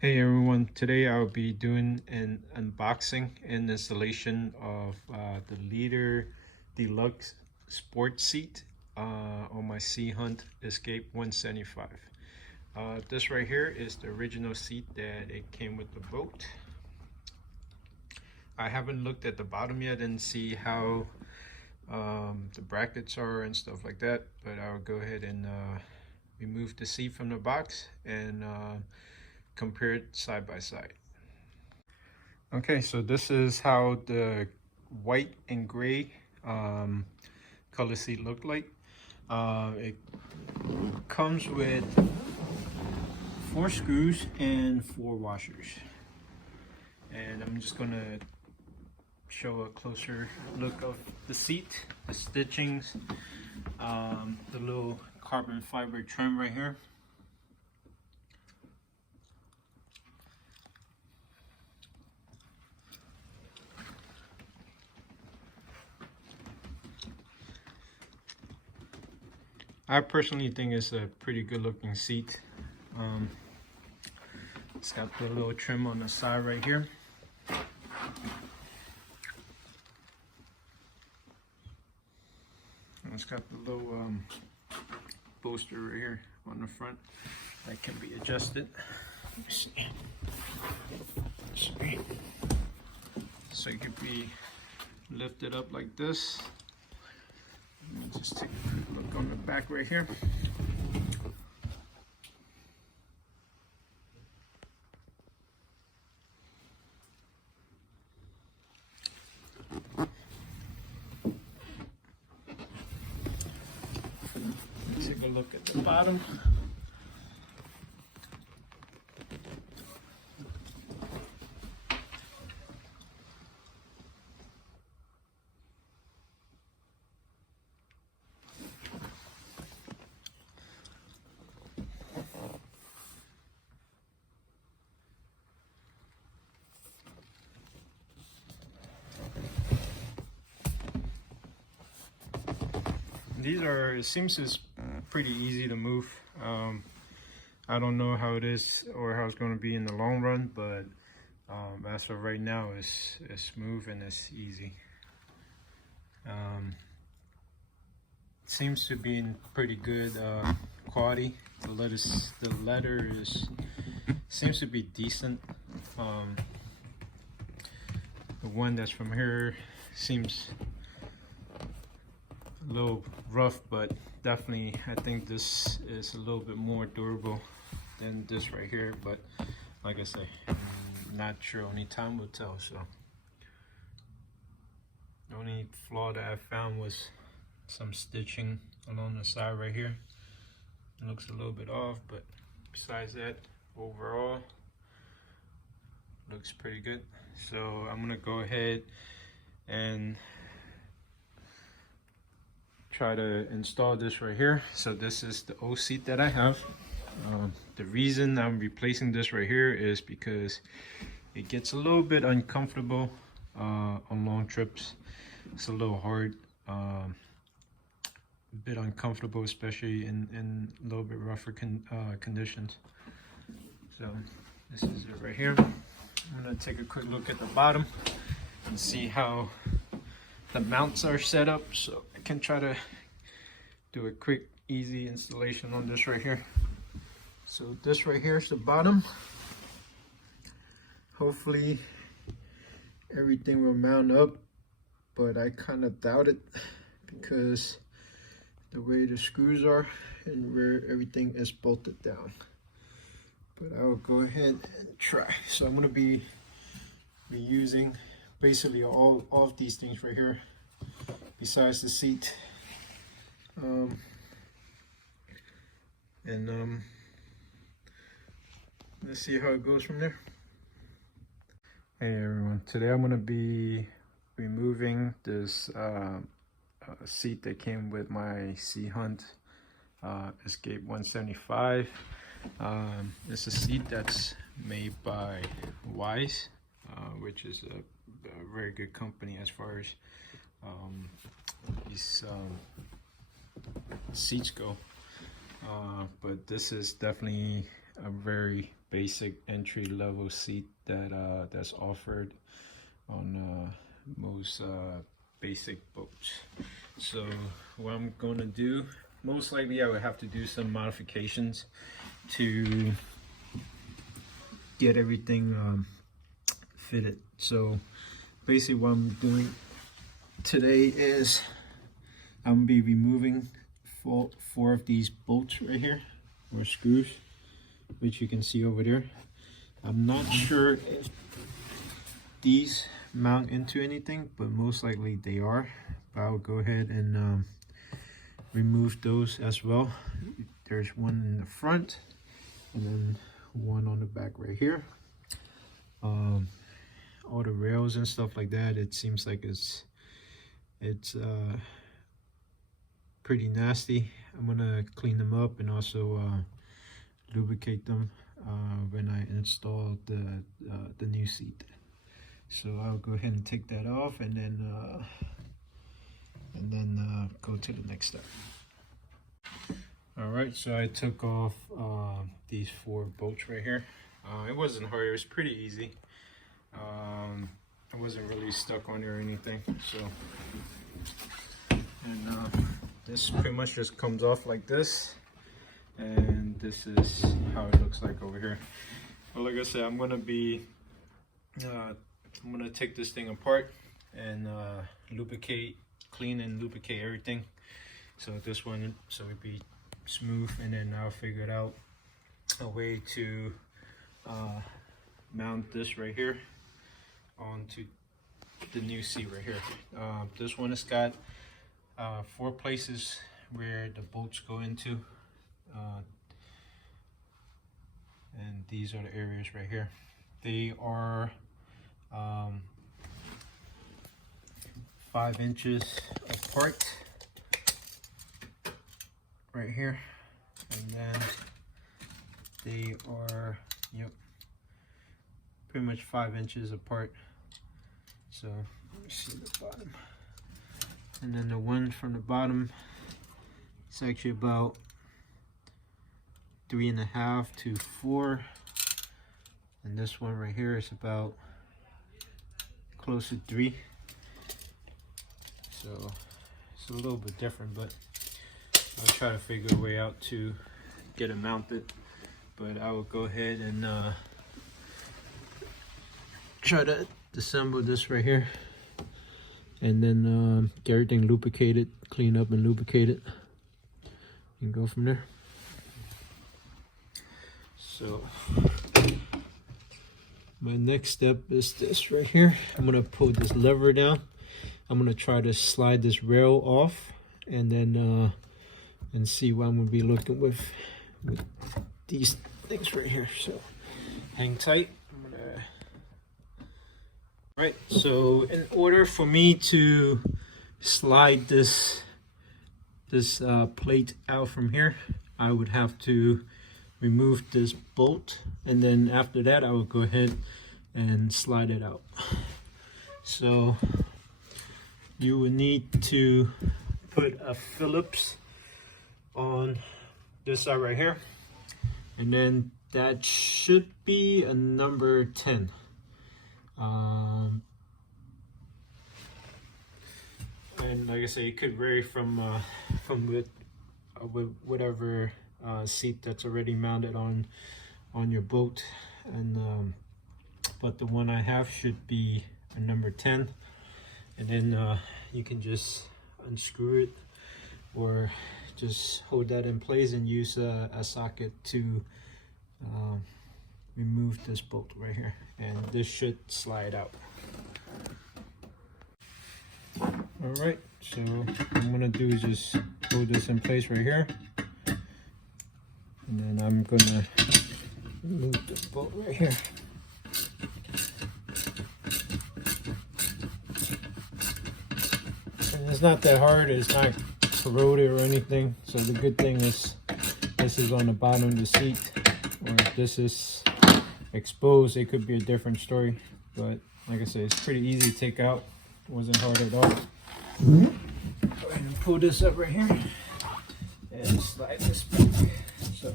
Hey everyone, today I'll be doing an unboxing and installation of the Leader Deluxe Sport Seat on my Seahunt Escape 175. This right here is the original seat that it came with the boat. I haven't looked at the bottom yet and see how the brackets are and stuff like that, but I'll go ahead and remove the seat from the box and compare it side by side. Okay, so this is how the white and gray color seat look like. It comes with 4 screws and 4 washers. And I'm just gonna show a closer look of the seat, the stitchings, the little carbon fiber trim right here. I personally think it's a pretty good looking seat. It's got the little trim on the side right here. And it's got the little bolster right here on the front that can be adjusted. Let me see. So it could be lifted up like this. Let me just take a quick look on the back right here. Take a look at the bottom. These are, it seems it's pretty easy to move. I don't know how it is or how it's going to be in the long run, but as of right now, it's smooth and it's easy. Seems to be in pretty good quality. The leather seems to be decent. The one that's from here seems a little rough, but definitely I think this is a little bit more durable than this right here. But like I say, I'm not sure, only time will tell. So the only flaw that I found was some stitching along the side right here. It looks a little bit off, but besides that, overall looks pretty good. So I'm gonna go ahead and try to install this right here. So this is the old seat that I have. The reason I'm replacing this right here is because it gets a little bit uncomfortable on long trips. It's a little hard, a bit uncomfortable, especially in a little bit rougher conditions. So this is it right here. I'm gonna take a quick look at the bottom and see how the mounts are set up, so I can try to do a quick easy installation on this right here. So this right here is the bottom. Hopefully everything will mount up, but I kind of doubt it because the way the screws are and where everything is bolted down. But I'll go ahead and try. So I'm going to be using basically all of these things right here besides the seat. Let's see how it goes from there. Hey everyone, today I'm going to be removing this seat that came with my Seahunt Escape 175. It's a seat that's made by Wise, which is a very good company as far as these seats go. But this is definitely a very basic entry level seat that that's offered on most basic boats. So what I'm gonna do, most likely I would have to do some modifications to get everything fitted. So basically what I'm doing today is I'm gonna be removing four of these bolts right here, or screws, which you can see over there. I'm not sure if these mount into anything, but most likely they are. But I'll go ahead and remove those as well. There's one in the front and then one on the back right here. All the rails and stuff like that, it seems like it's pretty nasty. I'm gonna clean them up and also lubricate them when I install the new seat. So I'll go ahead and take that off and then go to the next step. All right, so I took off these 4 bolts right here. It wasn't hard, it was pretty easy. I wasn't really stuck on it or anything. So, and this pretty much just comes off like this, and this is how it looks like over here. But like I said, I'm gonna take this thing apart and lubricate, clean and lubricate everything. So this one, so it'd be smooth, and then I'll figure out a way to mount this right here onto the new seat right here. This one has got 4 places where the bolts go into, and these are the areas right here. They are 5 inches apart right here, and then they are, yep, pretty much 5 inches apart. So let me see the bottom, and then the one from the bottom, it's actually about 3.5 to 4, and this one right here is about close to 3. So it's a little bit different, but I'll try to figure a way out to get it mounted. But I will go ahead and try to disassemble this right here, and then get everything lubricated, clean up and lubricate it, and go from there. So my next step is this right here. I'm gonna pull this lever down. I'm gonna try to slide this rail off, and then and see what I'm gonna be looking with these things right here. So hang tight. Right, so in order for me to slide this plate out from here, I would have to remove this bolt, and then after that I will go ahead and slide it out. So you will need to put a Phillips on this side right here, and then that should be a number 10. And like I say, it could vary from whatever seat that's already mounted on your boat, and but the one I have should be a number 10, and then you can just unscrew it or just hold that in place and use a socket to remove this bolt right here, and this should slide out. All right, so what I'm gonna do is just hold this in place right here, and then I'm gonna remove the bolt right here. And it's not that hard, it's not corroded or anything. So the good thing is this is on the bottom of the seat, or if this is exposed, it could be a different story. But like I said, it's pretty easy to take out. It wasn't hard at all. Go ahead and pull this up right here and slide this back. So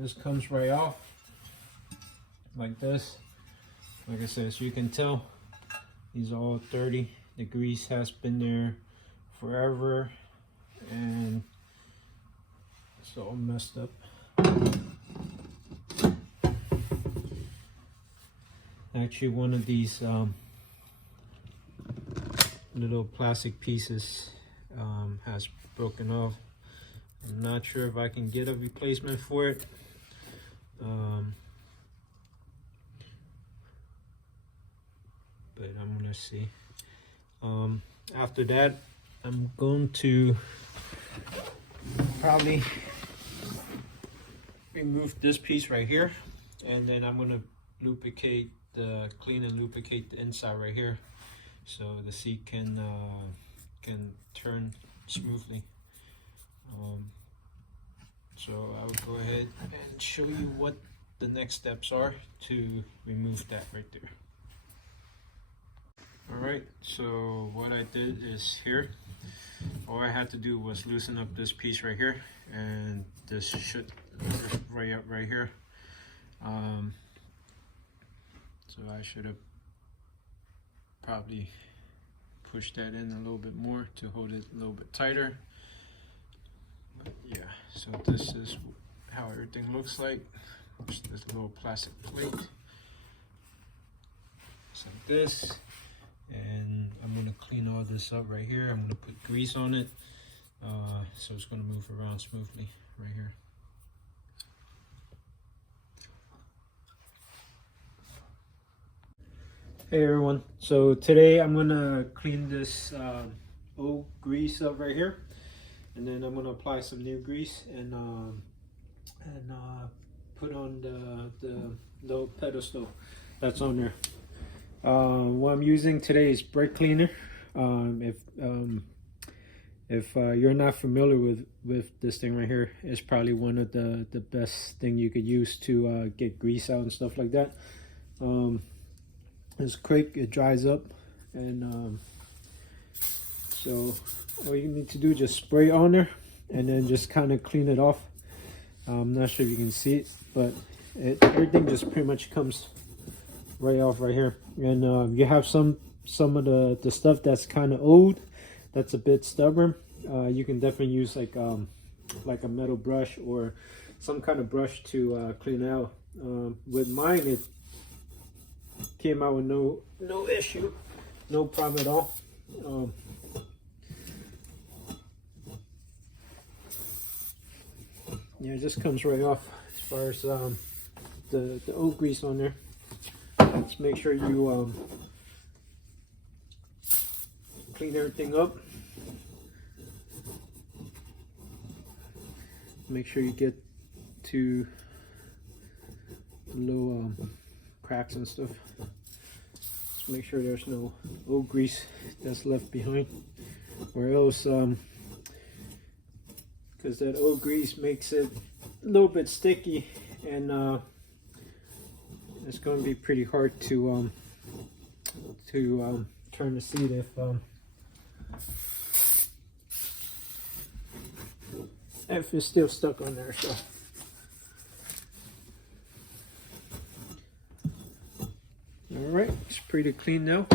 this comes right off like this. Like I said, as you can tell, these are all dirty. The grease has been there forever and it's all messed up. Actually, one of these little plastic pieces has broken off. I'm not sure if I can get a replacement for it. But I'm gonna see. After that, I'm going to probably remove this piece right here, and then I'm gonna clean and lubricate the inside right here, so the seat can turn smoothly. So I will go ahead and show you what the next steps are to remove that right there. Alright, so what I did is here, all I had to do was loosen up this piece right here, and this should right up right here. So I should have probably pushed that in a little bit more to hold it a little bit tighter. But yeah, so this is how everything looks like. Just this little plastic plate. Just like this. And I'm gonna clean all this up right here. I'm gonna put grease on it, so it's gonna move around smoothly right here. Hey everyone, so today I'm gonna clean this old grease up right here, and then I'm gonna apply some new grease and put on the little pedestal that's on there. What I'm using today is brake cleaner. If you're not familiar with this thing right here, it's probably one of the best thing you could use to get grease out and stuff like that. It's quick, it dries up, and so all you need to do is just spray it on there and then just kind of clean it off. I'm not sure if you can see it, but everything just pretty much comes right off right here. And you have some of the stuff that's kind of old, that's a bit stubborn, you can definitely use like a metal brush or some kind of brush to clean out. With mine, it came out with no issue, no problem at all. Yeah, it just comes right off as far as the old grease on there. Let's make sure you clean everything up. Make sure you get to the little cracks and stuff. Just make sure there's no old grease that's left behind, or else because that old grease makes it a little bit sticky, and it's going to be pretty hard to turn the seat if it's still stuck on there. So all right, it's pretty clean now.